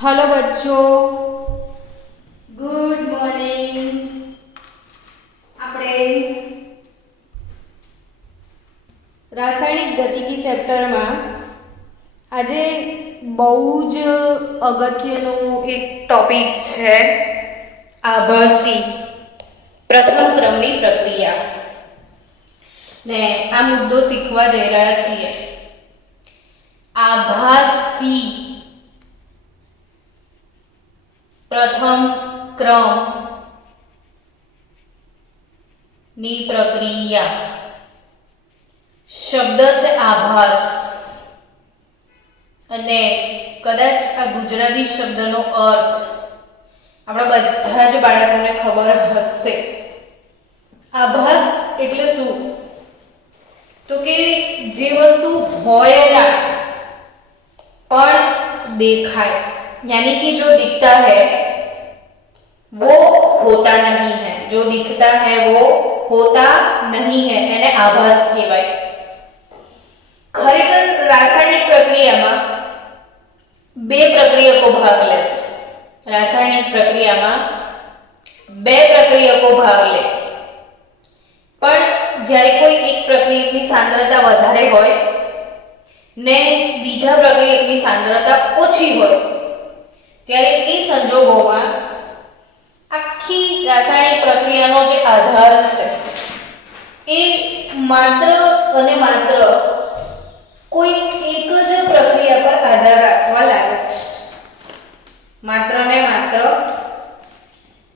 Hello बच्चों, good morning. આપણે રાસાયણિક ગતિકી ચેપ્ટરમાં આજે બહુ જ અગત્યનું એક ટોપિક છે, આભાસી પ્રથમ ક્રમની પ્રક્રિયા. ને આ મુદ્દો શીખવા જઈ રહ્યા છીએ. આભાસી પ્રથમ ક્રમ ની પ્રક્રિયા. શબ્દ છે આભાસ, અને કદાચ આ ગુજરાતી શબ્દનો અર્થ આપણા બધા જ બાળકોને ખબર હશે. આભાસ એટલે શું? તો કે જે વસ્તુ હોય ના પણ દેખાય, यानी कि जो दिखता है वो होता नहीं है, जो दिखता है वो होता नहीं है, એને આભાસ કહેવાય. ખરેખર રાસાયણિક પ્રક્રિયામાં બે પ્રક્રિયકો ભાગ લે છે. રાસાયણિક પ્રક્રિયામાં બે પ્રક્રિયકો ભાગ લે, પણ જ્યારે કોઈ એક પ્રક્રિયકની સાંદ્રતા વધારે હોય ને બીજા પ્રક્રિયકની સાંદ્રતા ઓછી હોય ત્યારે એ સંજોગોમાં આખી રાસાયણિક પ્રક્રિયાનો જે આધાર છે એ માત્ર અને માત્ર કોઈ એક જ પ્રક્રિયા પર આધાર રાખવા લાગે છે. માત્ર ને માત્ર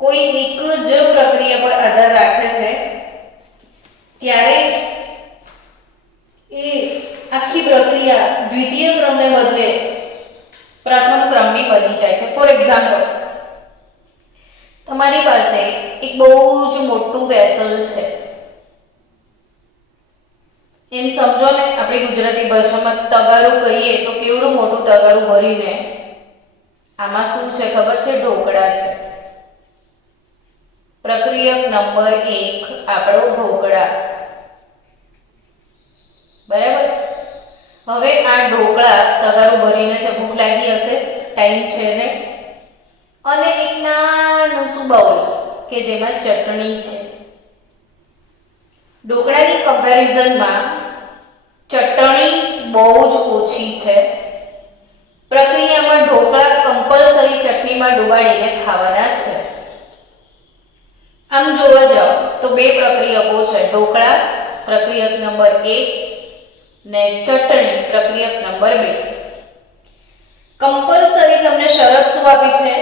કોઈ એક જ પ્રક્રિયા પર આધાર રાખે છે ત્યારે એ આખી પ્રક્રિયા દ્વિતીય ક્રમને બદલે પ્રથમ ક્રમની બની જાય છે. ફોર એક્ઝામ્પલ, તમારી પાસે એક બહુ જ મોટું વેસલ છે, એમ સમજો ને. આપણી ગુજરાતી ભાષામાં તગારું કહીએ તો કેવડું મોટું તગારું ભરીને આમાં શું છે ખબર છે? ઢોકળા છે. પ્રક્રિયક નંબર 1 આપણો ઢોકળા. બરાબર. હવે આ ઢોકળા તગારું ભરીને છે, ભૂખ લાગી હશે, ટાઈમ છે ને, અને એક નાનું શું બાઉલ કે જેમાં ચટણી છે. ઢોકળાની કમ્પેરિઝનમાં ચટણી બહુ જ ઓછી છે. પ્રક્રિયામાં ઢોકળા કમ્પલસરી ચટણીમાં ડુબાડીને ખાવાના છે. આમ જોવા જાઓ તો બે પ્રક્રિયકો છે, ઢોકળા પ્રક્રિયક નંબર 1 ને ચટણી પ્રક્રિયક નંબર 2. કમ્પલસરી તમને શરત શું આપી છે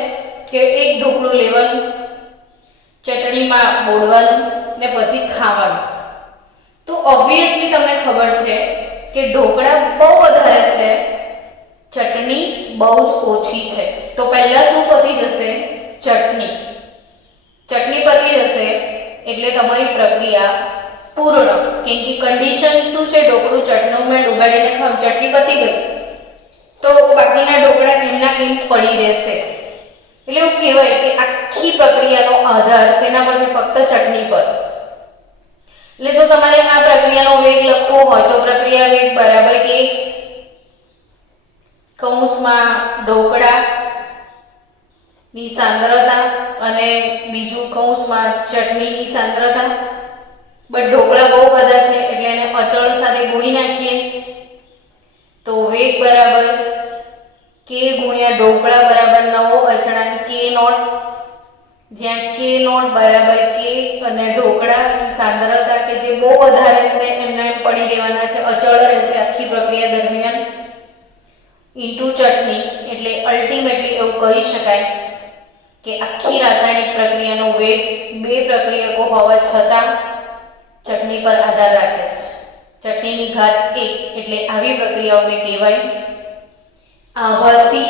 કે એક ઢોકળું લેવાનું, ચટણીમાં બોળવાનું ને પછી ખાવાનું. તો ઓબ્વિયસલી તમને ખબર છે કે ઢોકળા બહુ વધારે છે, ચટણી બહુ જ ઓછી છે. તો પહેલા શું પતી જશે? ચટણી. ચટણી પતી જશે એટલે તમારી પ્રક્રિયા પૂર્ણ. કેમ કે કન્ડિશન શું છે? ઢોકળું ચટણીમાં ડુબાડીને ખાવ, ચટણી પતી ગઈ તો બાકીના ઢોકળા એમના એમ પડી રહેશે. એટલે એવું કહેવાય કે આખી પ્રક્રિયાનો આધાર શેના પર છે? ફક્ત ચટણી પર. એટલે જો તમારે આ પ્રક્રિયાનો વેગ લખવો હોય તો પ્રક્રિયા વેગ બરાબર કે કૌંસમાં ઢોકળા ની સાંદ્રતા અને બીજું કૌંસમાં ચટણીની સાંદ્રતા. બટ ઢોકળા બહુ બધા છે એટલે એને અચળ સાથે ગુણી નાખીએ તો વેગ બરાબર k ગુણ્યા ઢોકળા બરાબર નવો અચળાંક k0, જ્યાં k0 બરાબર k અને ઢોકળાની સાંદ્રતા કે જે બહુ વધારે છે એમને પડી રહેવાના છે, અચળ રહેશે આખી પ્રક્રિયા દરમિયાન, ઇન્ટુ ચટણી. એટલે અલ્ટિમેટલી એવું કહી શકાય કે આખી રાસાયણિક પ્રક્રિયાનો વેગ બે પ્રક્રિયકો હોવા છતાં ચટણી પર આધાર રાખે છે. ચટણીની ઘાત 1 એટલે આવી પ્રક્રિયાઓને કહેવાય આભાસી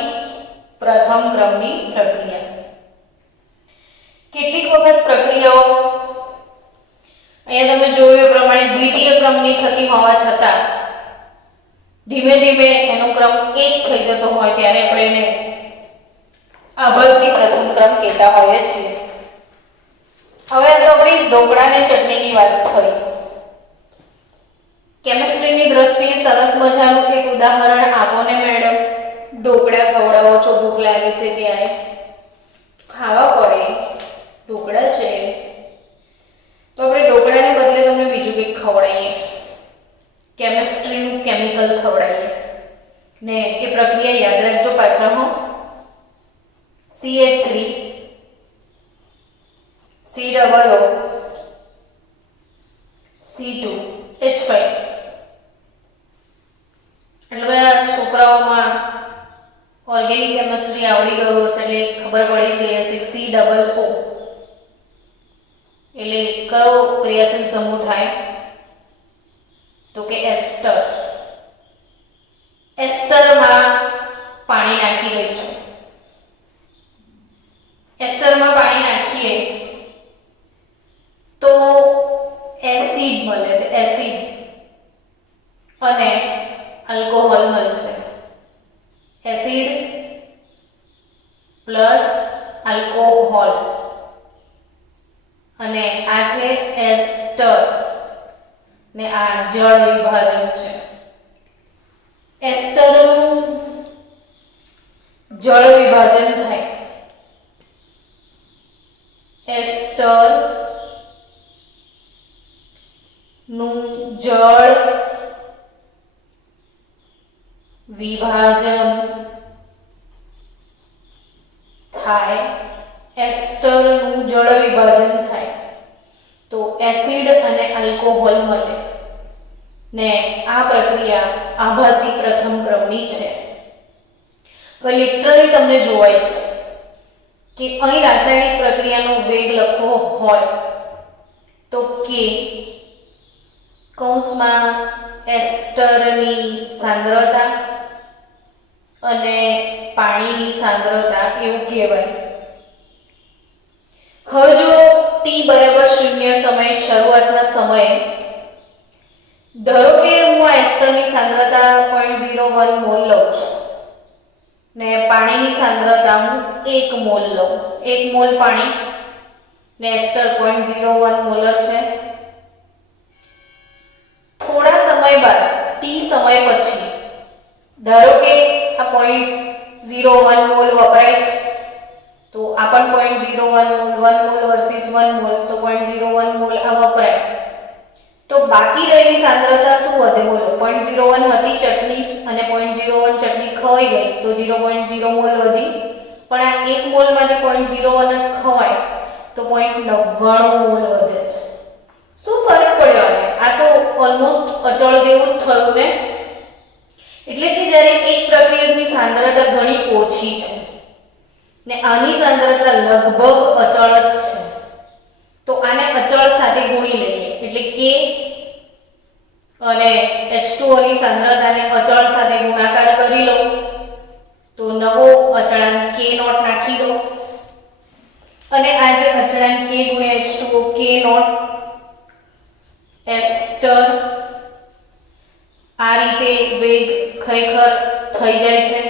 પ્રથમ ક્રમની પ્રક્રિયા. કેટલીક વખત પ્રક્રિયાઓ અહીંયા તમે જોયું એ પ્રમાણે દ્વિતીય ક્રમની થતી હોવા છતાં ધીમે ધીમે એનો ક્રમ 1 થઈ જતો હોય ત્યારે આપણે એને આભાસી પ્રથમ ક્રમ કહેતા હોઈએ છીએ. હવે તો આપણી ઢોકળા અને ચટણીની વાત થઈ. કેમિસ્ટ્રીની દ્રષ્ટિએ સરસ મજાનું એક ઉદાહરણ આપો ને મેડમ. ઢોકળા ખવડાવો છો, ભૂખ લાગે લાગે છે ત્યારે ખાવા પડે, ઢોકળા છે, તો આપણે ઢોકળાને બદલે તમને બીજું કંઈક ખવડાવીએ, કેમિસ્ટ્રીનું કેમિકલ ખવડાવીએ ને એ પ્રક્રિયા યાદ રાખજો પાછળ હો. CH3 COO C2H5. એટલે બધા છોકરાઓમાં ઓર્ગેનિક કેમિસ્ટ્રી આવડી ગયું હશે એટલે ખબર પડી જ ગઈ હશે COO એટલે કયો ક્રિયાશીલ સમૂહ થાય તો કે એસ્ટર. એસ્ટરમાં પાણી નાખી દઉં છું. એસ્ટરમાં પાણી નાખીએ તો એસિડ મળે છે, એસિડ અને આલ્કોહોલ મળશે. એસિડ પ્લસ આલ્કોહોલ અને આ છે એસ્ટર ને આ જળ વિભાજન છે. એસ્ટરનું જળ વિભાજન થાય. એસ્ટર નું જળ વિભાજન થાય. એસ્ટરનું જળ વિભાજન થાય તો એસિડ અને આલ્કોહોલ મળે ને આ પ્રક્રિયા આભાસી પ્રથમ ક્રમની છે. હવે લિટરલી તમને જોવાય છે કે અહીં રાસાયણિક પ્રક્રિયાનો વેગ લખવો હોય તો કે કૌંસમાં એસ્ટરની સાંદ્રતા અને પાણીની સાંદ્રતા એવું કહેવાય. હવે જો t બરાબર 0 સમય શરૂઆતના સમયે ધારો કે હું આ એસ્ટરની સાંદ્રતા 0.01 મોલ લઉં છું ને પાણીની સાંદ્રતા હું 1 મોલ લઉં. 1 મોલ પાણી ને એસ્ટર 0.01 મોલર છે. થોડા સમય બાદ t સમય પછી ધારો કે આ 0.01 મોલ વપરાય છે તો આ પણ 0.01 મોલ, 1 મોલ વર્સિસ 1 મોલ તો 0.01 મોલ આ વપરાય. તો બાકી રહેલી સાંદ્રતા શું વધે બોલો? 0.01 હતી ચટણી અને 0.01 ચટણી ખવાઈ ગઈ તો 0.0 મોલ વધી, પણ આ 1 મોલમાંથી 0.01 જ ખવાય તો 0.99 મોલ વધે છે. શું ફરક પડ્યો આને? આ તો ઓલમોસ્ટ અચળ જેવું જ થયું ને. એટલે કે જ્યારે એક પ્રક્રિયાની સાંદ્રતા ઘણી ઓછી છે ને આની સાંદ્રતા લગભગ અચળ જ છે તો આને અચળ સાથે ગુણી લઈએ એટલે k અને H2O ની સાંદ્રતાને અચળ સાથે ગુણાકાર કરી લો તો નવો અચળાંક k નોટ નાખી દો અને આ જે અચળાંક k ગુણ્યા H2O k નોટ એસ્ટર આ રીતે વેગ ખરેખર થઈ જાય છે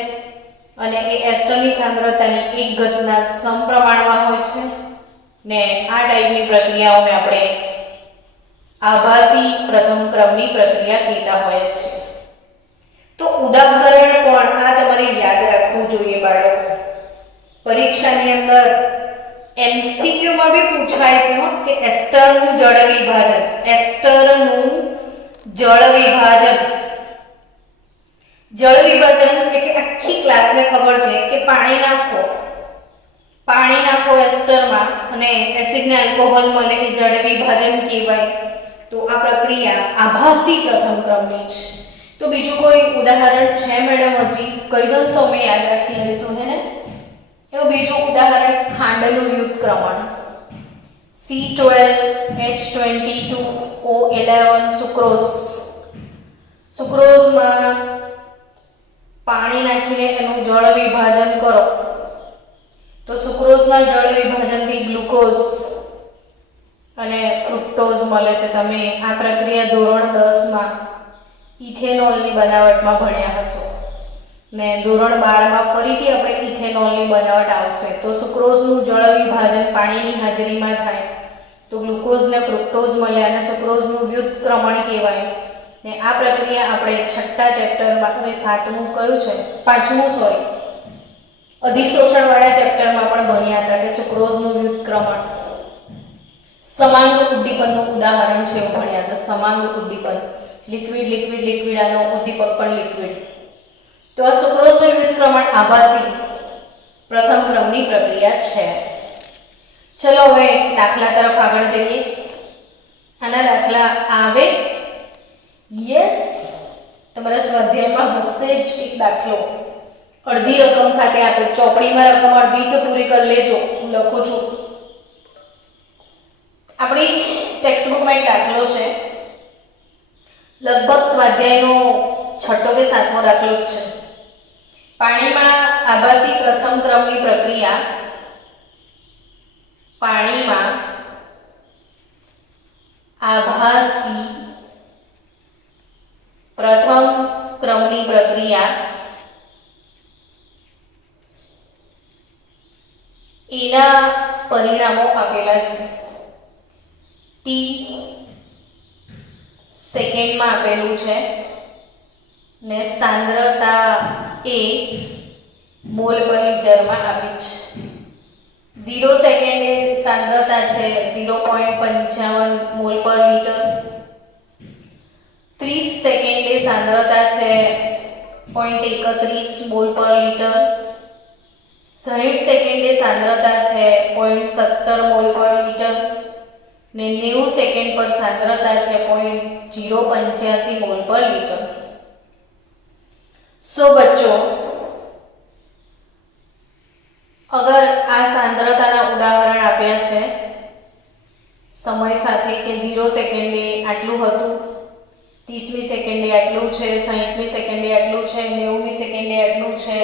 અને એ એસ્ટરની સાંદ્રતાની એક ગતના સમપ્રમાણમાં હોય છે ને આ ટાઈપની પ્રક્રિયાઓને આપણે આભાસી પ્રથમ ક્રમની પ્રક્રિયા કહેતા હોય છે. તો ઉદાહરણ પણ આ તમારે યાદ રાખવું જોઈએ બાળકો. પરીક્ષાની અંદર MCQ માં બી પૂછાય છે કે એસ્ટરનું જળ વિભાજન, એસ્ટરનું જળ વિભાજન. જળ વિભાજન એટલે આખી ક્લાસને ખબર છે કે પાણી નાખો એસ્ટરમાં અને એસિડ ને આલ્કોહોલ મળે એ જળ વિભાજન કહેવાય. તો આ પ્રક્રિયા આભાસી પ્રથમ ક્રમની છે. તો બીજું કોઈ ઉદાહરણ છે મેડમ? હજી કહી દઉં તો અમે યાદ રાખી લઈશું હે ને. એવું બીજું ઉદાહરણ ખાંડનું વ્યુત્ક્રમણ. C12H22O11 sucrose. સુક્રોઝમાં પાણી નાખીને એનું જળ વિભાજન કરો તો સુક્રોઝના જળ વિભાજનથી ગ્લુકોઝ અને ફ્રુક્ટોઝ મળે છે. તમે આ પ્રક્રિયા ધોરણ 10 માં ઇથેનોલની બનાવટમાં ભણ્યા હશો ને ધોરણ 12 માં ફરીથી આપણે ઇથેનોલની બનાવટ આવશે. તો સુક્રોઝનું જળ વિભાજન પાણીની હાજરીમાં થાય તો ગ્લુકોઝ ને ફ્રુક્ટોઝ મળે અને સુક્રોઝનું વ્યુત્ક્રમણ કહેવાય. ને આ પ્રક્રિયા આપણે છઠ્ઠા ચેપ્ટરમાં, હવે 7મું કયું છે? 5મું સોરી, અધિશોષણ વાળા ચેપ્ટરમાં પણ ભણ્યા હતા કે સુક્રોઝનું વ્યુત્ક્રમણ સમાંગ ઉદ્દીપનનું ઉદાહરણ છે એવું ભણ્યા હતા. સમાંગ ઉદ્દીપન, લિક્વિડ લિક્વિડ લિક્વિડ, આનો ઉદ્દીપક પણ લિક્વિડ. તો આ સુક્રોઝનું વ્યુત્ક્રમણ આભાસી પ્રથમ ક્રમની પ્રક્રિયા છે. ચલો હવે દાખલા તરફ આગળ જઈએ. આના દાખલા આવે? યસ, તમારા સ્વાધ્યાયમાં હશે જ એક દાખલો અડધી રકમ સાથે આપે. ચોપડીમાં રકમ અડધી છે, પૂરી કરી લેજો, હું લખું છું. આપણી ટેક્સ્ટબુકમાં એક દાખલો છે, લગભગ સ્વાધ્યાયનો 6 કે 7મો દાખલો જ છે. પાણીમાં આભાસી પ્રથમ ક્રમની પ્રક્રિયા. પાણીમાં આભાસી પ્રથમ ક્રમની પ્રક્રિયા એના પરિણામો આપેલા છે. ટી સેકન્ડમાં આપેલું છે ને સાંદ્રતા એ મોલ પર લીટરમાં આપી છે. 0 સેકન્ડે સાંદ્રતા છે 0.55 મોલ પર લીટર. 30 સેકન્ડે સાંદ્રતા છે 0.31 મોલ પર લીટર. 60 સેકન્ડે સાંદ્રતા છે 0.17 મોલ પર લીટર ને 90 સેકન્ડ પર સાંદ્રતા છે 0.085 મોલ પર લીટર. સો बच्चों, अगर આ સાંદ્રતાના ઉદાહરણ આપ્યા છે સમય સાથે કે 0 સેકન્ડે આટલું હતું, 30મી સેકન્ડે આટલું છે, 60મી સેકન્ડે આટલું છે, 90મી સેકન્ડે આટલું છે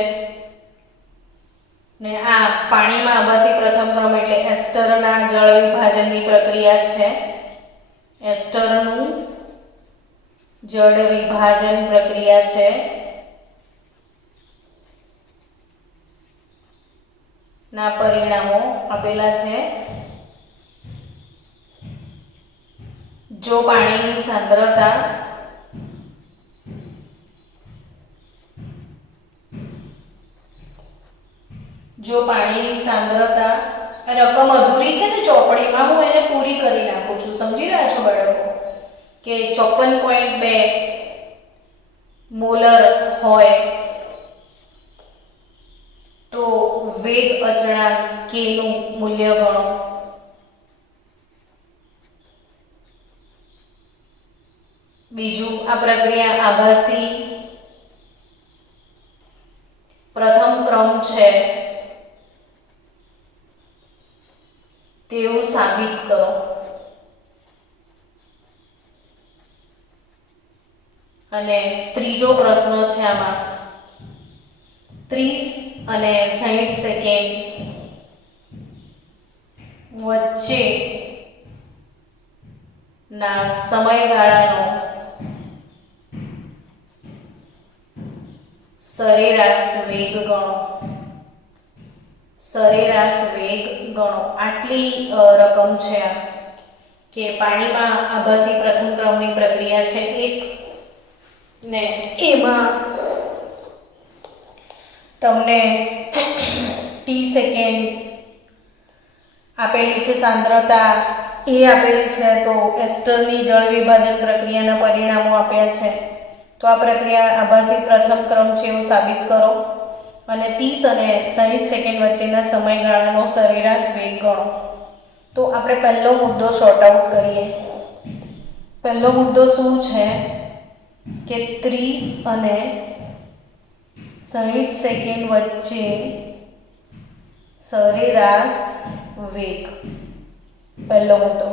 ને આ પાણીમાં આભાસી પ્રથમ ક્રમ એટલે એસ્ટરના જળ વિભાજનની પ્રક્રિયા છે. એસ્ટરનું જળ વિભાજન પ્રક્રિયા છે. ના પરિણામો આપેલા છે. જો પાણીની સાંદ્રતા રકમ અધૂરી છે ને ચોપડીમાં, હું એને પૂરી કરી નાખું છું. સમજી રહ્યા છો બાળકો કે 54.2 મોલર હોય તો વેગ અચળાંક k નું મૂલ્ય ગણો. બીજું, આ પ્રક્રિયા આભાસી પ્રથમ ક્રમ છે તેવું સાબિત કરો. અને ત્રીજો પ્રશ્ન છે આમાં 30 અને 60 સેકન્ડ વચ્ચે ના સમયગાળાનો સરેરાશ વેગ ગણો. સરેરાશ વેગ ગણો. આટલી રકમ છે આ કે પાણીમાં આભાસી પ્રથમ ક્રમની પ્રક્રિયા છે એક ને એમાં તમને t સેકન્ડ આપેલી છે, સાંદ્રતા એ આપેલી છે, તો એસ્ટરની જળ વિભાજન પ્રક્રિયાના પરિણામો આપ્યા છે. તો આ પ્રક્રિયા આભાસી પ્રથમ ક્રમ છે એવું સાબિત કરો અને 30 અને 60 સેકન્ડ વચ્ચેના સમયગાળાનો સરેરાશ વેગ ગણો. તો આપણે પહેલો મુદ્દો શોર્ટ આઉટ કરીએ. પહેલો મુદ્દો શું છે કે 30 અને 60 સેકન્ડ વચ્ચે સરેરાશ વેગ. પહેલો મુદ્દો.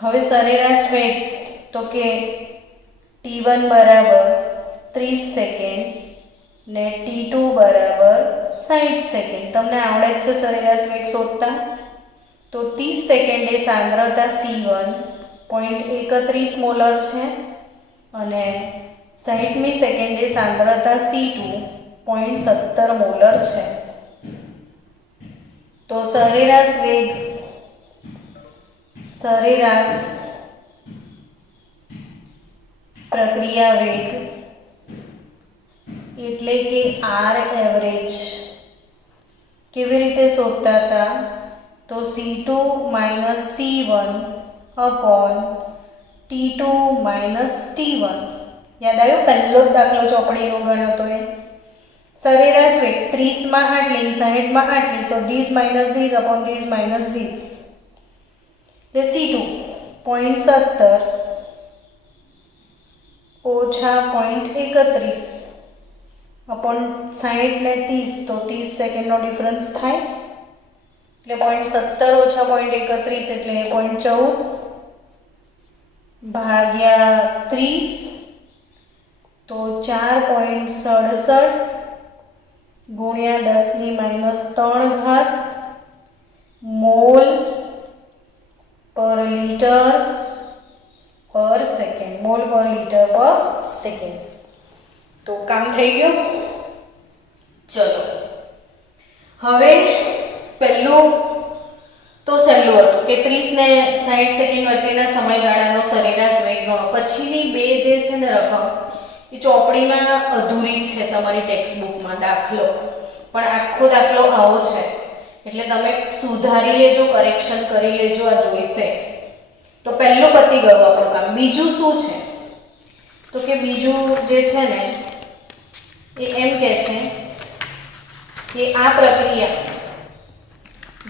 હવે સરેરાશ વેગ તો કે t1 બરાબર 30 સેકન્ડ ને t2 બરાબર 60 સેકન્ડ. તમને આવડે જ છે સરેરાશ વેગ શોધતા. તો 30 સેકન્ડે સાંદ્રતા c1 0.31 મોલર છે અને 60મી સેકન્ડે સાંદ્રતા c2 0.17 મોલર છે. તો સરેરાશ વેગ, સરેરાશ પ્રક્રિયા વેગ એટલે કે આર એવરેજ કેવી રીતે શોધતા હતા? તો C2 minus C1 upon T2 minus T1. યાદ આવ્યું? પહેલો જ દાખલો ચોપડીનો ગણ્યો તો એ સરેરાશ વેગ 30 માં આટલી 60 માં આટલી, તો this minus this upon this minus this. એટલે C2 0.17 ઓછા 0.31 અપોન 60 ને 30, તો 30 સેકન્ડનો ડિફરન્સ થાય એટલે 0.17 ઓછા 0.31 એટલે 0.14 ભાગ્યા 30, તો 4.67 ગુણ્યા 10 ની માઇનસ 3 ઘાત મોલ પર લીટર પર સેકન્ડ. મોલ પર લીટર પર સેકન્ડ. તો કામ થઈ ગયું. ચલો હવે પહેલું તો સહેલું હતું કે 30 ને 60 સેકન્ડ વચ્ચેના સમયગાળાનો સરેરાશ વેગ ગણો. પછીની બે જે છે ને રકમ એ ચોપડીમાં અધૂરી છે તમારી ટેક્સ્ટબુકમાં દાખલો, પણ આખો દાખલો આવો છે એટલે તમે સુધારી લેજો, કરેક્શન કરી લેજો. આ જોઈશે તો પહેલું પતી ગયું આપણું કામ. બીજું શું છે? તો કે બીજું જે છે ને એ એમ કહે છે કે આ પ્રક્રિયા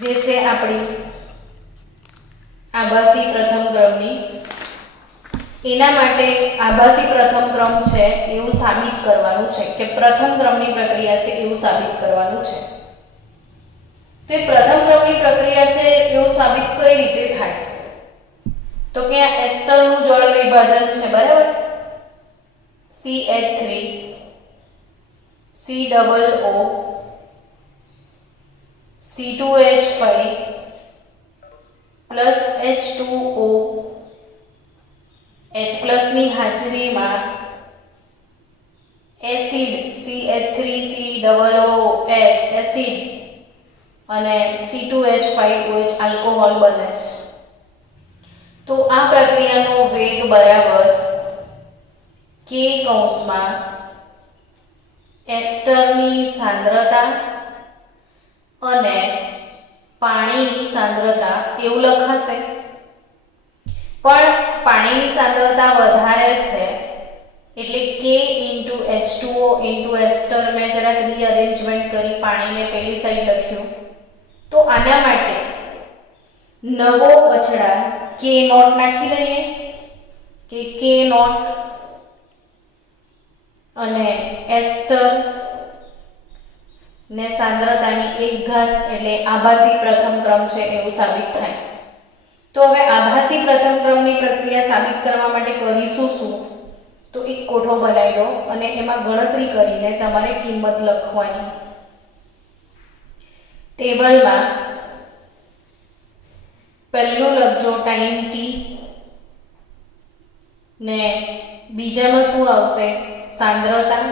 જે છે આપણી આભાસી પ્રથમ ક્રમની, એના માટે આભાસી પ્રથમ ક્રમ છે એવું સાબિત કરવાનું છે કે પ્રથમ ક્રમની પ્રક્રિયા છે એવું સાબિત કરવાનું છે. તે પ્રથમ ક્રમની પ્રક્રિયા છે એવું સાબિત કઈ રીતે થાય? તો કે આ એસ્ટરનું જળ વિભાજન છે, બરાબર? CH3 COO C2H5 plus H2O H+ ની હાજરીમાં એસિડ CH3COOH એસિડ અને C2H5OH આલ્કોહોલ બને છે. તો આ પ્રક્રિયાનો વેગ બરાબર K કૌંસમાં એસ્ટરની સાંદ્રતા અને પાણીની સાંદ્રતા એવું લખાશે. પણ પાણીની સાંદ્રતા વધારે છે એટલે K H2O એસ્ટર મેં જરાક રીઅરેન્જમેન્ટ કરી પાણીને પેલી સાઈડ લખ્યું. તો આના માટે નવો અચળાંક K નોટ નાખી દઈએ કે K નોટ અને એસ્ટર ને સાંદ્રતાની 1 ઘાત એટલે આભાસી પ્રથમ ક્રમ છે એવું સાબિત થાય. તો હવે આભાસી પ્રથમ ક્રમની પ્રક્રિયા સાબિત કરવા માટે કરીશું શું? તો એક કોઠો બનાવી લો અને એમાં ગણતરી કરીને તમારે કિંમત લખવાની. ટેબલમાં પહેલું લખજો ટાઈમ t ને બીજામાં શું આવશે? સાંદ્રતા,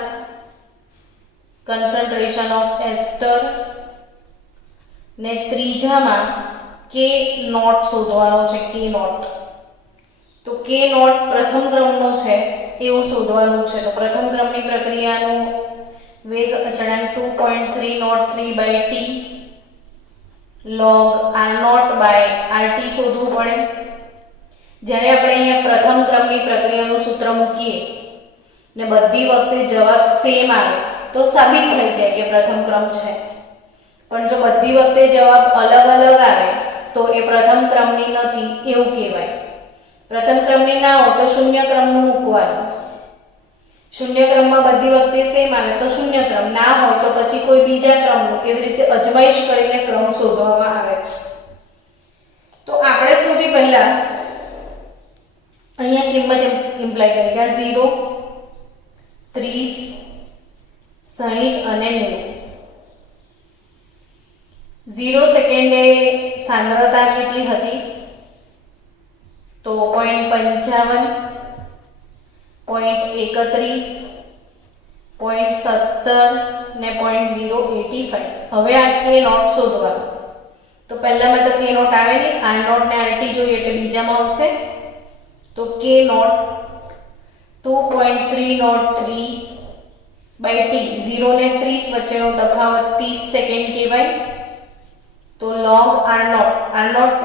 concentration of ester ને ત્રીજામાં K નોટ શોધવાનો છે. K નોટ તો K નોટ પ્રથમ ક્રમનો છે એવું શોધવાનું છે. તો પ્રથમ ક્રમની પ્રક્રિયાનો વેગ અચળાંક 2.303/t log r0/rt શોધવું પડે. જ્યારે આપણે અહીંયા પ્રથમ ક્રમની પ્રક્રિયાનું સૂત્ર મૂકીએ ને બધી વખતે જવાબ સેમ આવે તો સાબિત થઈ જાય કે પ્રથમ ક્રમ છે. પણ જો બધી વખતે જવાબ અલગ અલગ આવે તો એ પ્રથમ ક્રમની નથી એવું કહેવાય. પ્રથમ ક્રમની ના હોય તો શૂન્ય ક્રમનું મૂકવાનું. શૂન્ય ક્રમમાં બધી વખતે સેમ આવે તો શૂન્ય ક્રમ, ના હોય તો પછી કોઈ બીજા ક્રમનું. એવી રીતે અજમાઈશ કરીને ક્રમ શોધવામાં આવે છે. તો આપણે સૌથી પહેલા અહીંયા કિંમત ઇમ્પ્લાય કરીએ કે 0, 30, 60 અને 90. 0 સેકન્ડે સાંદ્રતા કેટલી હતી? તો 0.55, 0.31, 0.70 ને 0.085. હવે આ K નોટ શોધવાનો. તો પહેલામાં તો K નોટ આવે નહીં, R નોટ ને RT જોઈએ એટલે બીજામાં આવશે. તો K નોટ 2.303 બાય ટી, 0 ને 30 વચ્ચેનો તફાવત 30 સેકન્ડ કહેવાય. તો log r0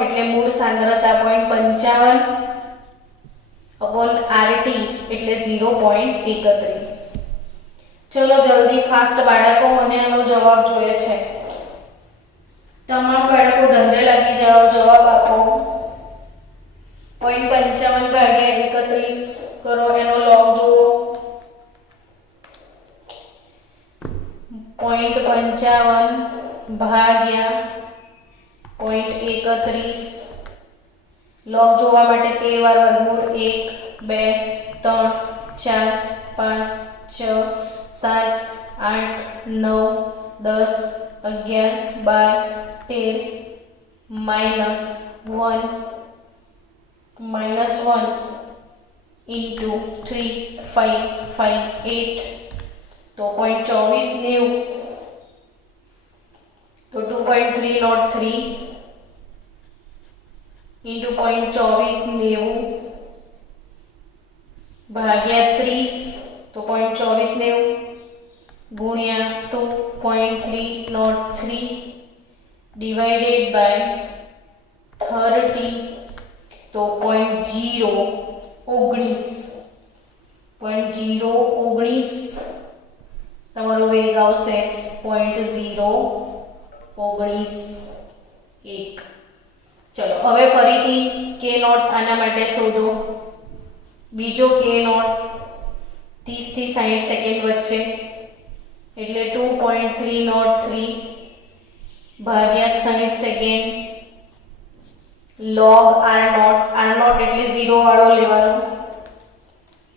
એટલે મૂળ સાંદ્રતા 0.55 upon rt એટલે 0.31. ચલો જલ્દી ફાસ્ટ બાળકો, મને આનો જવાબ જોઈએ છે. તમામ બાળકો ધંધે લાગી જાઓ, જવાબ આપો. 0.55 ભાગ્યા 31 કરો, એનો log જુઓ. 0.55 ભાગ્યા 0.31 log જોવા માટે 13 વાર વર્ગમૂળ 1 2 3 4 5 6 7 8 9 10 11 12 13 -1 into 3 5 5 8 તો 0.2490 તો 2.303 into 0.2490 ભાગ્યા 30 તો 0.2490 ગુણ્યા 2.303 divided by 30 તો 0.019 તમારો વેગ આવશે 0.019. ચલો હવે ફરીથી k નોટ આના માટે શોધો. બીજો k નોટ 30 થી 60 સેકન્ડ વચ્ચે એટલે 2.303 ભાગ્યા 60 સેકન્ડ log r0 એટલે 0 વાળો લેવાનો.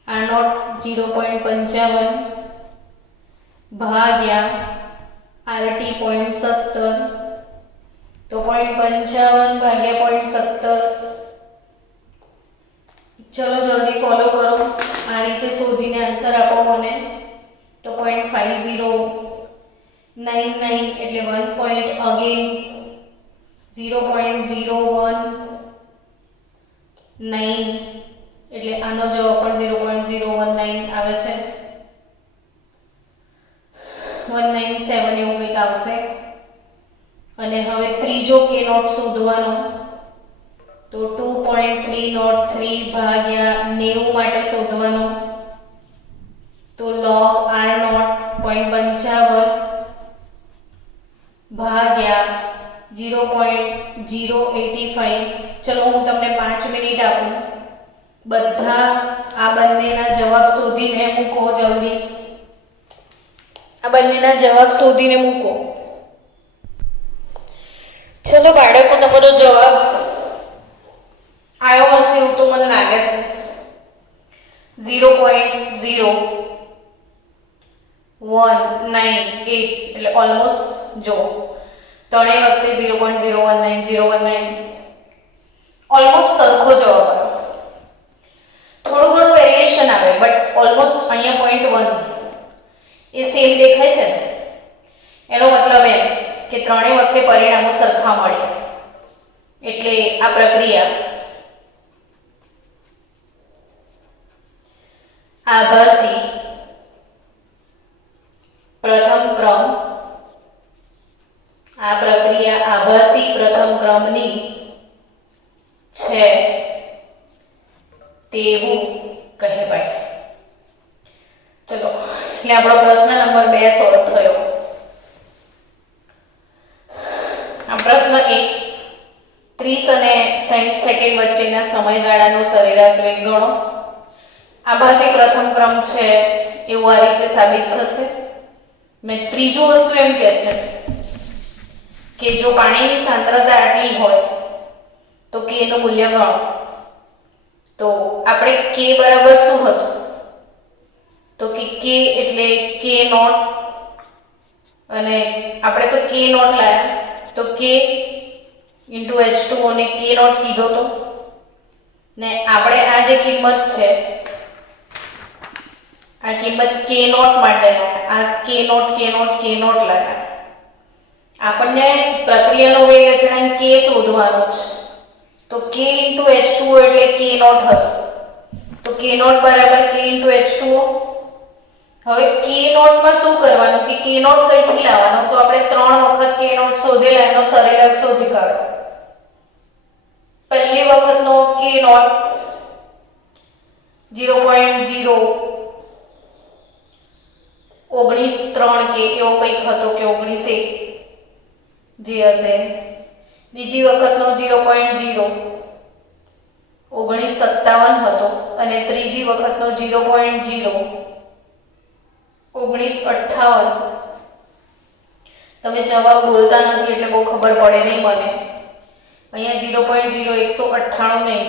r0 0.55 ભાગ્યા rt 0.70 તો 0.55 ભાગ્યા 0.70. ચલો જલ્દી ફોલો કરો, આ રીતે શોધીને આન્સર આપો મને. તો 0.5099 એટલે 1 પોઈન્ટ અગેન 0.019 એટલે આનો જવાબ પણ 0.019 આવે છે. 197 એવું કંઈક આવશે. અને હવે ત્રીજો k નોટ શોધવાનો. તો 2.303 ભાગ્યા 90 માટે શોધવાનો. તો log r0 0.55 ભાગ્યા 0.085. ચલો હું તમને 5 મિનિટ આપું. બધા આ બંનેના જવાબ શોધીને મૂકો જલ્દી. આ બંનેના જવાબ શોધીને મૂકો. ચલો બાળકો, તમારો જવાબ આવ્યો હશે એવું તો મને લાગે છે. 0.0198 એટલે ઓલમોસ્ટ જો ત્રણેય વખતે 0.019 ઓલમોસ્ટ સરખો જવાબ આવ્યો. થોડું ઘણું વેરિએશન આવે બટ ઓલમોસ્ટ અહીંયા 0.1 એ સેમ દેખાય છે ને, એનો મતલબ એમ કે ત્રણેય વખતે પરિણામો સરખા મળ્યા. એટલે આ પ્રક્રિયા આભાસી પ્રથમ ક્રમની છે તેવું કહેવાય. ચલો એટલે આપણો પ્રશ્ન નંબર 2 સોલ્વ થયો. આ પ્રશ્ન 1, 30 અને 60 સેકન્ડ વચ્ચેના સમયગાળાનો સરેરાશ વેગ ગણો. આભાસી પ્રથમ ક્રમ છે એવું આ રીતે સાબિત થશે. મેં ત્રીજું વસ્તુ એમ કહે છે કે જો પાણીની સાંદ્રતા આટલી હોય તો k નું મૂલ્ય ગણો. તો આપણે k બરાબર શું હતું? તો કે k એટલે k નોટ, અને આપણે તો k નોટ લાયા તો k into h2 અને k નોટ કીધો તો ને આપણે આ જે કિંમત છે આ કિંમત k નોટ માટે લાયા. આ k નોટ લાયા. આપણને પ્રક્રિયાનો વેગ અચળાંક k શોધવાનો છે. તો k into h2 એટલે k નોટ હતો. તો k નોટ બરાબર k into h2 હવે કે નોટમાં શું કરવાનું કે કે નોટ કઈથી લાવવાનો, તો આપણે 3 વખત કે નોટ શોધેલા એનો સરેરાશ શોધી કાઢો. પહેલી વખતનો કે નોટ 0.0 19 કે એવો કંઈક હતો કે 19 જે હશે. બીજી વખતનો 0.0 1957 હતો અને ત્રીજી વખતનો 0.0 1958. તમે જવાબ બોલતા નથી એટલે બહુ ખબર પડે નહીં મને. અહીંયા 0.0 198 નહીં,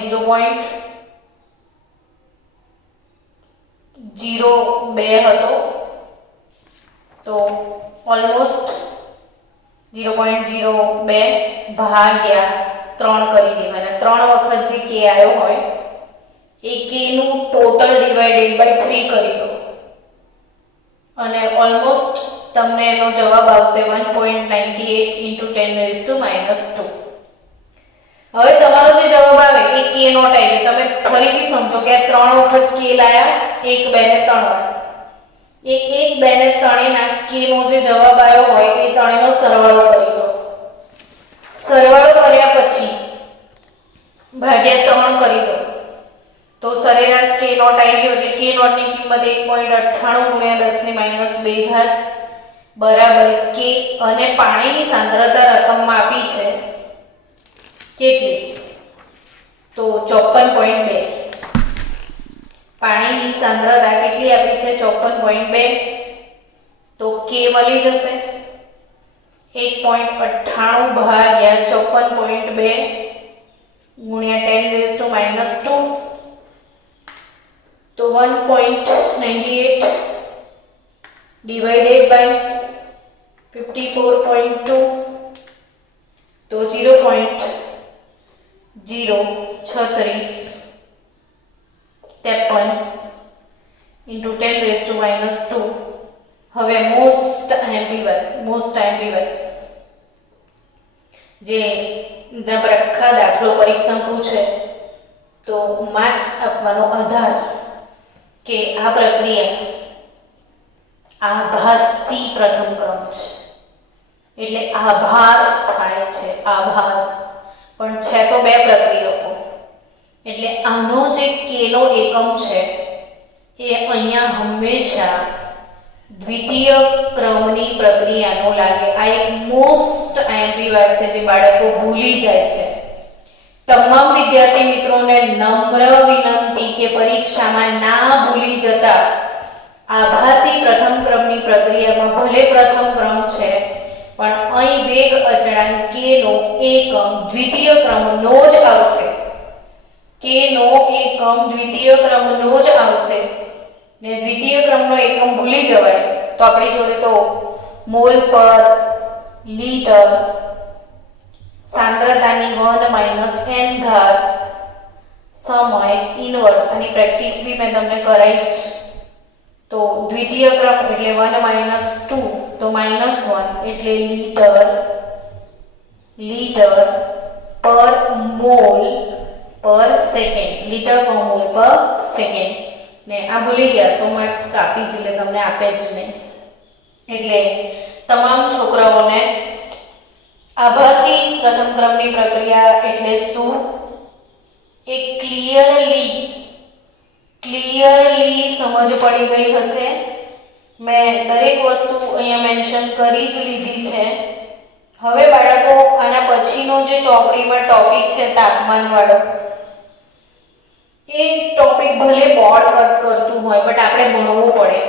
0.02 હતો. તો ઓલમોસ્ટ 0.02 ભાગ્યા 3 કરી દેવાના. 3 વખત જે કે આવ્યો હોય એ કે નું ટોટલ ડિવાઇડેડ બાય 3 કરી દો અને ઓલમોસ્ટ તમને એનો જવાબ આવશે 1.98 × 10⁻². હવે તમારો જે જવાબ આવે એ કે નોટ આવી. તમે ફરીથી સમજો કે આ 3 વખત કે લાયા 1 2 ને 3 વાર. એ 1 2 ને 3 ના કે નો જે જવાબ આવ્યો હોય એ ત્રણેયનો સરવાળો કરી દો. સરવાળો કર્યા પછી ભાગ્યા 3 કરી દો તો સરેરાશ કે નોટ આવી ગયો. એટલે કે નોટ ની કિંમત 1.98 × 10⁻²² બરાબર કે. અને પાણીની સાંદ્રતા રકમમાં આપી છે કેટલી? તો 54.2. પાણીની સાંદ્રતા કેટલી આપી છે? 54.2. તો કે મળી જશે 1.98 ભાગ્યા 54.2 ગુણ્યા 10⁻². તો 1.98 divided by 54.2 તો 0.03653 × 10⁻². હવે મોસ્ટ આઈએમપી જે પ્રખા દાખલો પરીક્ષા પૂછે તો માર્ક્સ આપવાનો આધાર કે આ પ્રક્રિયા આભાસી પ્રથમ ક્રમ છે. એટલે આભાસ થાય છે, આભાસ પણ છે તો બે પ્રક્રિયકો. એટલે આનો જે કે નો એકમ છે એ અહીંયા હંમેશા દ્વિતીય ક્રમની પ્રક્રિયાનો લાગે. આ એક મોસ્ટ આઈએમપી વાત છે જે બાળકો ભૂલી જાય છે. તમામ વિદ્યાર્થી મિત્રોને નમ્ર વિનંતી કે પરીક્ષામાં ના ભૂલી જતા આભાસી પ્રથમ ક્રમની પ્રક્રિયામાં ભલે પ્રથમ ક્રમ છે પણ અહીં વેગ અચળાંક કે નો એકમ દ્વિતીય ક્રમનો જ આવશે. કે નો એકમ દ્વિતીય ક્રમનો જ આવશે ને દ્વિતીય ક્રમનો એકમ ભૂલી જવાય તો આપણી જોડે તો મોલ પર લીટર, સાંદ્રતાની 1 - n ઘાત, સમય, ઇનવર્સ આની પ્રેક્ટિસ બી મેં તમને કરાઈ છે. તો દ્વિતીય ક્રમ એટલે 1 - 2 તો -1 એટલે લીટર પર મોલ પર સેકન્ડ, લીટર પર મોલ પર સેકન્ડ. ને આ ભૂલી ગયા તો માર્ક્સ કાપી જ લે, તમને આપે જ નહીં. એટલે તમામ છોકરાઓને આભાસી પ્રથમ ક્રમની પ્રક્રિયા એટલે શું એ ક્લિયરલી સમજ પડી ગઈ હશે. મેં દરેક વસ્તુ અહીંયા મેન્શન કરી જ લીધી છે. હવે બાળકો આના પછીનો જે ચોપડીમાં ટોપિક છે તાપમાન વાળો, એ ટોપિક ભલે બોર્ડ કટ કરતું હોય બટ આપણે ભણવું પડે.